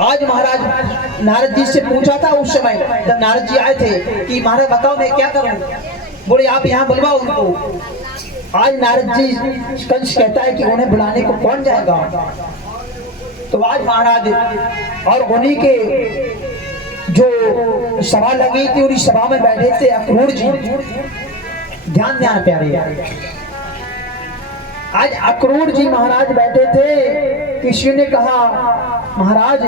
आज महाराज नारद जी से पूछा था उस समय जब नारद जी आए थे कि महाराज बताओ मैं क्या करूं। बोले आप यहाँ बुलवाओ उनको। आज नारद जी कंस कहता है कि उन्हें बुलाने को कौन जाएगा। तो आज महाराज और उन्हीं के जो सभा लगी थी उन्हीं सभा में बैठे थे अक्रूर जी। ध्यान ध्यान प्यारे, आज अक्रूर जी महाराज बैठे थे। किसी ने कहा महाराज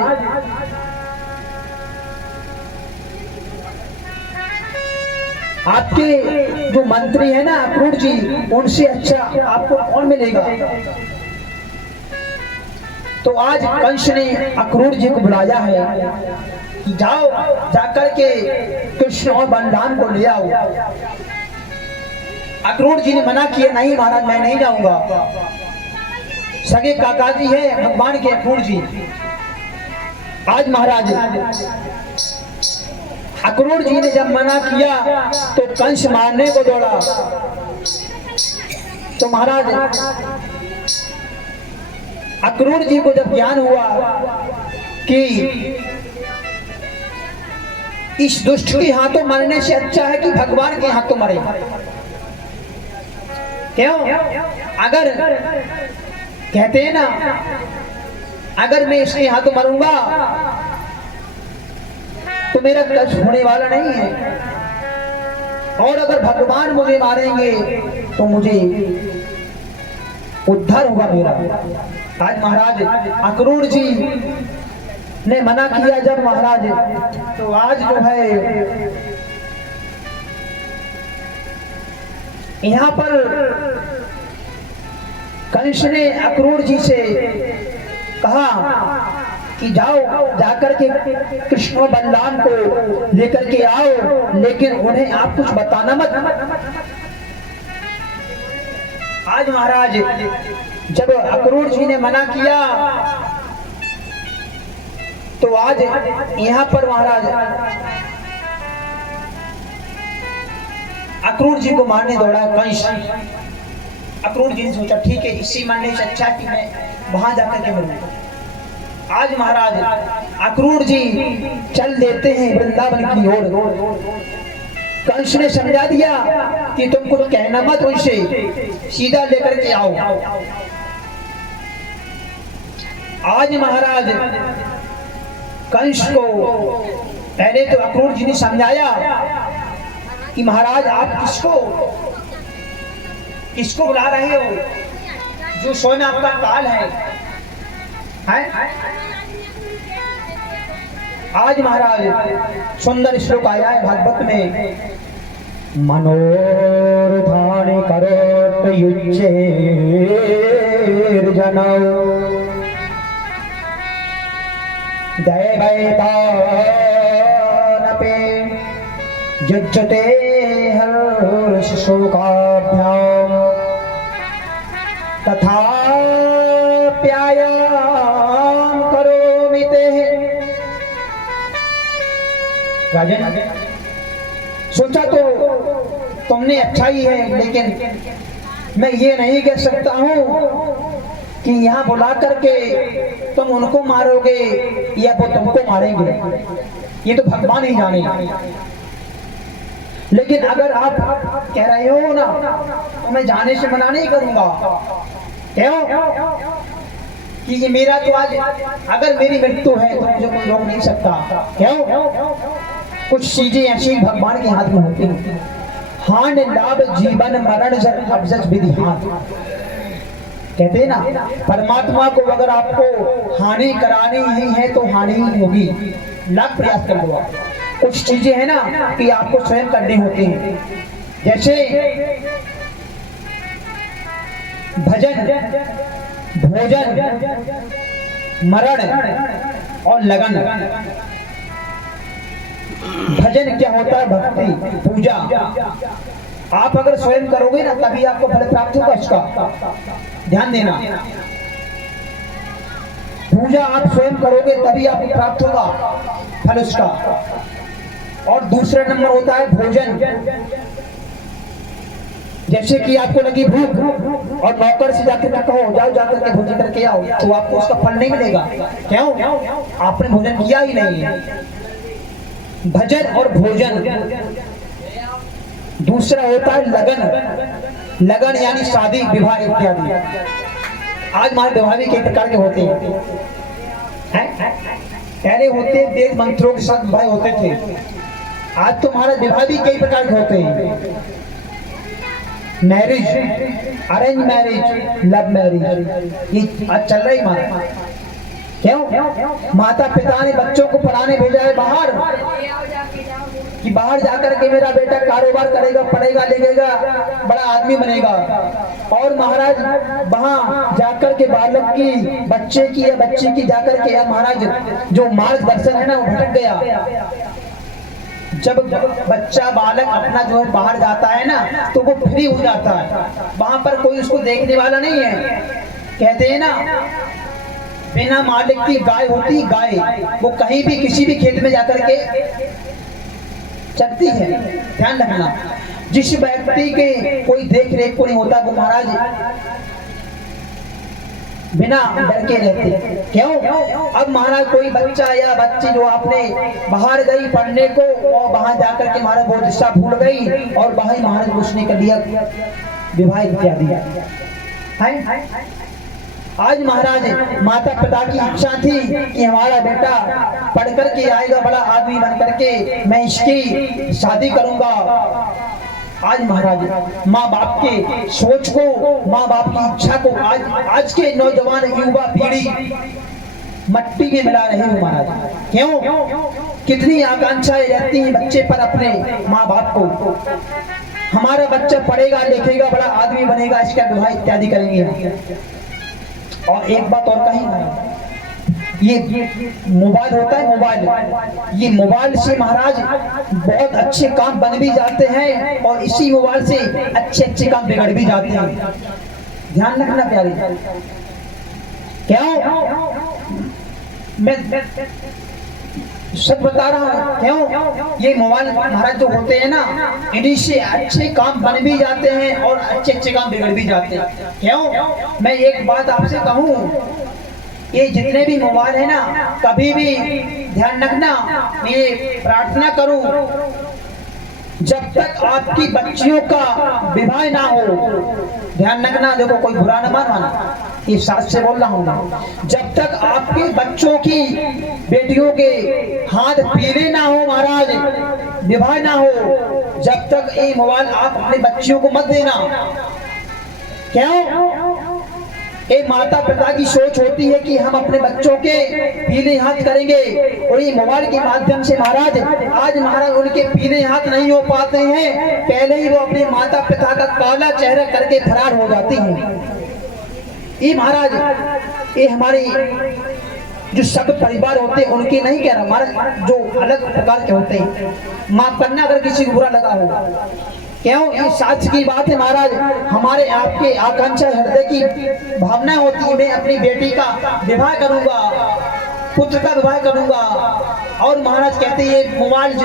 आपके जो मंत्री है ना अक्रूर जी, उनसे अच्छा आपको कौन मिलेगा। तो आज कंस ने अक्रूर जी को बुलाया है कि जाओ जाकर के कृष्ण और बलराम को ले आओ। अक्रूर जी ने मना किया, नहीं महाराज मैं नहीं जाऊंगा। सगे काका जी है भगवान के अक्रूर जी। आज महाराज अक्रूर जी ने जब मना किया तो कंस मारने को दौड़ा। तो महाराज अक्रूर जी को जब ज्ञान हुआ कि इस दुष्ट के हाथों मरने से अच्छा है कि भगवान के हाथों मरे। क्यों? अगर कहते हैं ना अगर मैं इसके हाथों मरूंगा तो मेरा कष्ट होने वाला नहीं है, और अगर भगवान मुझे मारेंगे तो मुझे उद्धार होगा मेरा। आज महाराज अक्रूर जी ने मना किया जब महाराज, तो आज जो है यहाँ पर कंस ने अक्रूर जी से कहा कि जाओ जाकर के कृष्ण और बलराम को लेकर के आओ, लेकिन उन्हें आप कुछ बताना मत। आज महाराज जब अक्रूर जी ने मना किया तो आज यहाँ पर महाराज अक्रूर जी को मारने दौड़ा कंस। अक्रूर जी ने सोचा ठीक है इसी मरने से अच्छा कि मैं वहां जाकर के मरूं। आज महाराज अक्रूर जी चल देते हैं वृंदावन की ओर। कंस ने समझा दिया कि तुम कुछ कहना मत, उनसे सीधा लेकर के आओ। आज महाराज कंस को पहले तो अक्रूर जी ने समझाया कि महाराज आप किसको बुला रहे हो, जो स्वयं आपका काल है? आज महाराज सुंदर श्लोक आया है भागवत में, मनोरधानि करोत युज्येर्जनौ दैवैतानपे युज्यते हर्षशोकाभ्याम् तथाप्यायाम करोमि ते। राजन सोचा तो तुमने अच्छा ही है, लेकिन मैं ये नहीं कह सकता हूँ कि यहाँ बुला करके तुम उनको मारोगे या वो तुमको मारेंगे, ये तो भगवान ही जाने। लेकिन अगर आप कह रहे हो ना तो मैं जाने से मना नहीं करूंगा। क्यों? कि ये मेरा तो आज अगर मेरी मृत्यु है तो मुझे कोई रोक नहीं सकता। क्यों? कुछ चीजें ऐसी भगवान के हाथ में होती हैं। हान लाभ जीवन मरण जर अवजज विधि हाथ। कहते हैं ना परमात्मा को अगर आपको हानि करानी ही है तो हानि ही होगी, लाख प्रयास कर लो। कुछ चीजें हैं ना कि आपको स्वयं करनी होती हैं, जैसे भजन, भोजन, मरण और लगन। भजन क्या होता है? भक्ति, पूजा। आप अगर स्वयं करोगे ना तभी आपको फल प्राप्त होगा इसका, ध्यान देना। पूजा आप स्वयं करोगे तभी आपको प्राप्त होगा फल उसका। और दूसरा नंबर होता है भोजन। जैसे कि आपको लगी भूख और नौकर से जाकर के कहो जाओ जाकर के भोजन करके आओ, तो आपको उसका फल नहीं मिलेगा। क्यों? आपने भोजन किया ही नहीं है। भजन और भोजन। दूसरा होता है लगन। लगन यानी शादी विवाह इत्यादि। आज हमारे विवाह भी कई प्रकार के होते हैं। पहले होते वेद मंत्रों के साथ विवाह होते थे, आज तो हमारे विवाह भी कई प्रकार के होते हैं। Marriage, arrange marriage, love marriage, ये आज चल रही हमारा। क्यों? माता पिता ने बच्चों को पढ़ाने भेजा है बाहर, कि बाहर जाकर के मेरा बेटा कारोबार करेगा, पढ़ेगा लिखेगा, बड़ा आदमी बनेगा। और महाराज वहां जाकर के बालक की, बच्चे की या बच्ची की जाकर के महाराज जो मार्गदर्शन है ना वो भटक गया। जब बच्चा बालक अपना जो है बाहर जाता है ना तो वो फ्री हो जाता है, वहां पर कोई उसको देखने वाला नहीं है। कहते हैं ना बिना मालिक की गाय होती गाय, वो कहीं भी किसी भी खेत में जाकर के चलती है। ध्यान रखना, जिस व्यक्ति के कोई देख रेख को नहीं होता वो महाराज बिना डर के रहते। क्यों? अब महाराज कोई बच्चा या बच्ची जो आपने बाहर गई पढ़ने को और वहां जाकर के महाराज वो दिशा भूल गई और वहां महाराज उसने कर दिया विवाह इत्यादि है। आज महाराज माता पिता की इच्छा थी कि हमारा बेटा पढ़ कर के आएगा, बड़ा आदमी बन करके मैं इसकी शादी करूंगा। आज महाराज माँ बाप के सोच को, माँ बाप की इच्छा को आज के नौजवान युवा पीढ़ी मट्टी में मिला रहे हो महाराज। क्यों? कितनी आकांक्षाएं रहती हैं बच्चे पर अपने माँ बाप को, हमारा बच्चा पढ़ेगा लिखेगा, बड़ा आदमी बनेगा, इसका विवाह इत्यादि करेंगे। और एक बात और कही, ये मोबाइल होता है मोबाइल, ये मोबाइल से महाराज बहुत अच्छे काम बन भी जाते हैं और इसी मोबाइल से अच्छे अच्छे काम बिगड़ भी जाते हैं। ध्यान रखना प्यारे। क्यों? मैं सब बता रहा हूँ। क्यों? ये मोबाइल महाराज जो होते हैं ना, इन्हीं से अच्छे काम बन भी जाते हैं और अच्छे अच्छे काम बिगड़ भी जाते हैं। क्यों? मैं एक बात आपसे कहूँ, ये जितने भी मोबाइल है ना, कभी भी ध्यान रखना, मैं प्रार्थना करूं जब तक आपकी बच्चियों का विवाह ना हो, ध्यान रखना, देखो कोई बुरा न मानना, ये साथ से बोल रहा हूँ, जब तक आपके बच्चों की बेटियों के हाथ पीले ना हो महाराज, विवाह ना हो, जब तक ये मोबाइल आप अपने बच्चियों को मत देना। क्यों? एक माता पिता की सोच होती है कि हम अपने बच्चों के पीले हाथ करेंगे और ये मोबाइल के माध्यम से महाराज आज महाराज उनके पीले हाथ नहीं हो पाते हैं, पहले ही वो अपने माता पिता का काला चेहरा करके फरार हो जाती हैं। ये महाराज ये हमारे जो सब परिवार होते हैं उनके नहीं कह रहा, हमारे जो अलग प्रकार के होते हैं, माफ करना अगर किसी को बुरा लगा हो। क्यों? ये सच की बात है महाराज, हमारे आपके आकांक्षा हृदय की भावना होती है, मैं अपनी बेटी का विवाह करूंगा, पुत्र का विवाह करूंगा। और महाराज कहते हैं ये मोबाइल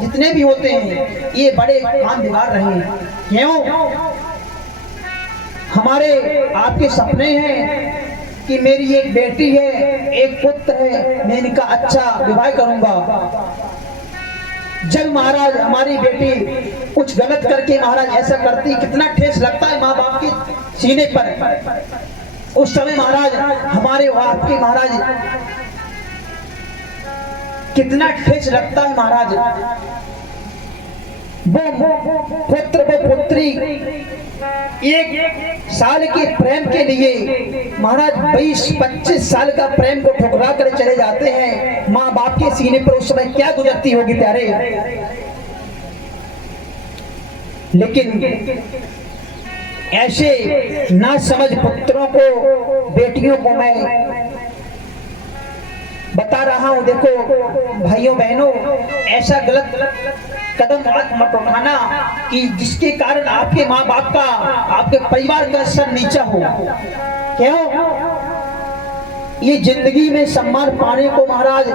जितने भी होते हैं ये बड़े काम बिगाड़ रहे हैं। क्यों? हमारे आपके सपने हैं कि मेरी एक बेटी है, एक पुत्र है, मैं इनका अच्छा विवाह करूंगा। जब महाराज हमारी बेटी कुछ गलत करके महाराज ऐसा करती, कितना ठेस लगता है माँ बाप के सीने पर। उस समय महाराज हमारे आपके महाराज कितना ठेस लगता है महाराज। वो पुत्र वो पुत्री एक साल के प्रेम के लिए महाराज 20-25 साल का प्रेम को ठुकरा कर चले जाते हैं। माँ बाप के सीने पर उस समय क्या गुजरती होगी प्यारे। लेकिन ऐसे ना समझ पुत्रों को, बेटियों को मैं बता रहा हूं, देखो भाइयों बहनों, ऐसा गलत कदम मत उठाना कि जिसके कारण आपके माँ बाप का, आपके परिवार का सर नीचा हो। क्यों? ये जिंदगी में सम्मान पाने को महाराज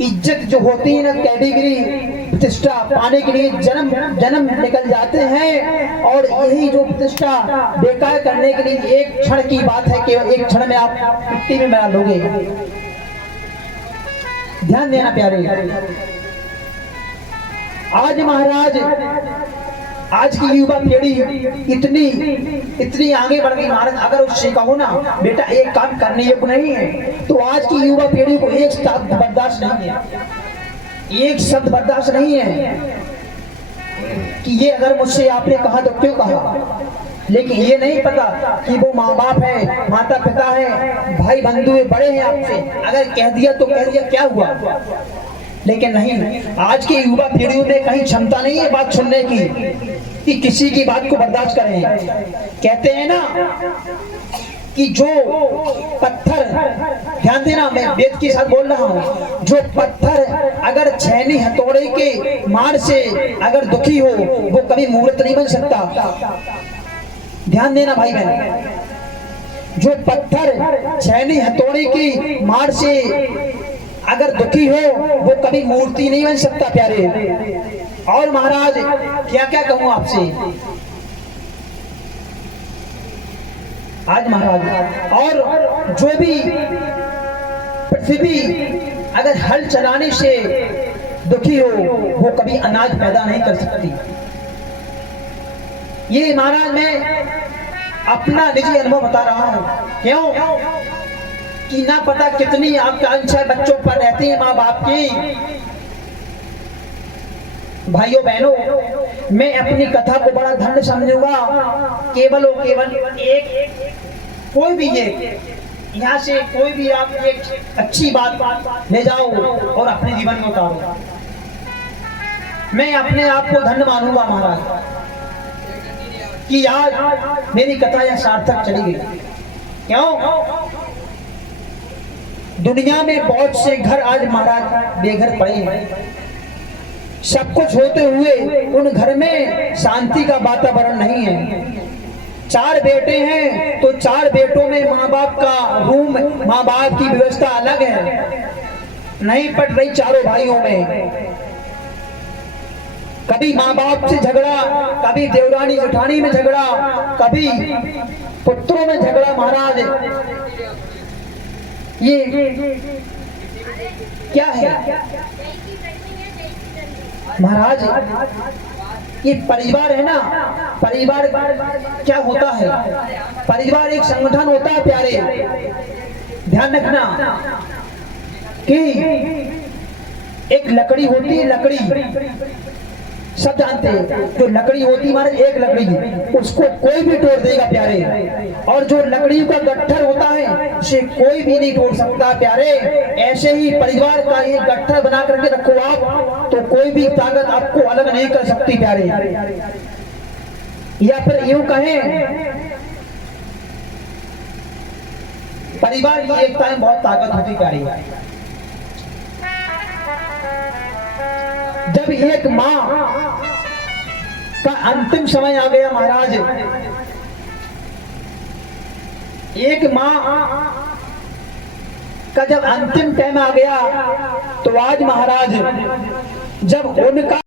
इज्जत जो होती है ना, कैटेगरी प्रतिष्ठा पाने के लिए जन्म जन्म निकल जाते हैं, और यही जो प्रतिष्ठा बेकार करने के लिए एक क्षण की बात है, केवल एक क्षण में आप मिट्टी में मिला लोगे। ध्यान देना प्यारे। आज महाराज, आज की युवा पीढ़ी इतनी आगे बढ़ गई महाराज, अगर उससे कहो ना बेटा एक काम करने योग्य नहीं है, तो आज की युवा पीढ़ी को एक शब्द बर्दाश्त नहीं है, एक शब्द बर्दाश्त नहीं है कि ये अगर मुझसे आपने कहा तो क्यों कहा। लेकिन ये नहीं पता कि वो माँ बाप है, माता पिता है, भाई बंधु बड़े हैं आपसे, अगर कह दिया तो कह दिया, क्या हुआ। लेकिन नहीं, आज की युवा पीढ़ियों में कहीं क्षमता नहीं है बात सुनने की कि किसी की बात को बर्दाश्त करें। कहते हैं ना कि जो पत्थर, ध्यान देना मैं वेद के साथ बोल रहा हूँ, जो पत्थर अगर छैनी हथौड़े के मार से अगर दुखी हो वो कभी मूर्त नहीं बन सकता। ध्यान देना भाई बहन, जो पत्थर छैनी हथौड़े की मार से अगर दुखी हो वो कभी मूर्ति नहीं बन सकता प्यारे। और महाराज क्या क्या कहूं आपसे आज महाराज, और जो भी पृथ्वी अगर हल चलाने से दुखी हो वो कभी अनाज पैदा नहीं कर सकती। ये महाराज मैं अपना निजी अनुभव बता रहा हूं। क्यों कि ना पता कितनी आकांक्षाएं बच्चों पर रहती है माँ बाप की। भाइयों बहनों, मैं अपनी कथा को बड़ा धन्य समझूंगा केवल और केवल एक, कोई भी एक यहाँ से कोई भी आप एक अच्छी बात ले जाओ और अपने जीवन में उतारो। मैं अपने आप को धन्य मानूंगा महाराज कि आज मेरी कथा यह सार्थक चली गई। क्यों? दुनिया में बहुत से घर आज महाराज बेघर पड़े हैं। सब कुछ होते हुए उन घर में शांति का वातावरण नहीं है। 4 बेटे हैं तो 4 बेटों में माँ बाप का रूम, माँ बाप की व्यवस्था अलग है, नहीं पट रही चारों भाइयों में। कभी माँ बाप से झगड़ा, कभी देवरानी जेठानी में झगड़ा, कभी पुत्रों में झगड़ा। महाराज ये क्या है महाराज? ये परिवार है ना, परिवार क्या होता है? परिवार एक संगठन होता है प्यारे। ध्यान रखना कि एक लकड़ी होती है, लकड़ी सब जानते हैं, जो लकड़ी होती है हमारे एक लकड़ी, उसको कोई भी तोड़ देगा प्यारे। और जो लकड़ी का गट्ठर होता है उसे कोई भी नहीं तोड़ सकता प्यारे। ऐसे ही परिवार का एक गट्ठर बना करके रखो आप, तो कोई भी ताकत आपको अलग नहीं कर सकती प्यारे। या फिर यूं कहें, परिवार की एकता में बहुत ताकत होती प्यारी। जब एक माँ का अंतिम समय आ गया महाराज, एक माँ का जब अंतिम टाइम आ गया, तो आज महाराज जब उनका